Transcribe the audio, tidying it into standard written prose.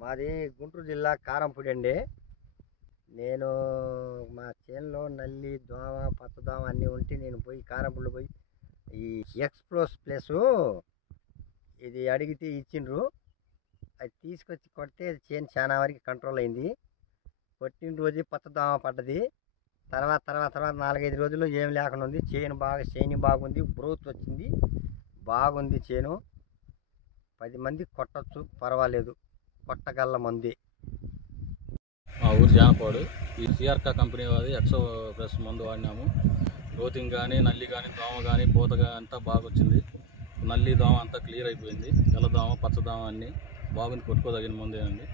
మాది గుంటూరు జిల్లా కారంపూడి అండి. నేను మా చేనులో నల్లి దోమ పచ్చదోమ అన్నీ ఉంటే నేను పోయి కారంపూడిలో పోయి ఈ ఎక్స్ప్లోస్ ప్లస్ ఇది అడిగితే ఇచ్చిండ్రు. అది తీసుకొచ్చి కొడితే చేను చాలా వరకు కంట్రోల్ అయింది. కొట్టిన రోజు పచ్చదోమ పడ్డది. తర్వాత 4-5 రోజుల్లో ఏం లేకుండా ఉంది. చేను బాగుంది, గ్రోత్ వచ్చింది, బాగుంది చేను. 10 మంది కొట్టచ్చు, పర్వాలేదు, కొట్టగల మంది. మా ఊరు జానపాడు. ఈ సిఆర్కా కంపెనీ వాది ఎక్సో ప్లస్ మందు వాడినాము. గ్రోతింగ్ కానీ నల్లి కానీ దోమ కానీ పూత కానీ అంతా బాగా వచ్చింది. నల్లి దోమ అంతా క్లియర్ అయిపోయింది. తెల్ల దోమ పచ్చదోమ అన్నీ బాగుంది, కొట్టుకోదగిన మందేనండి.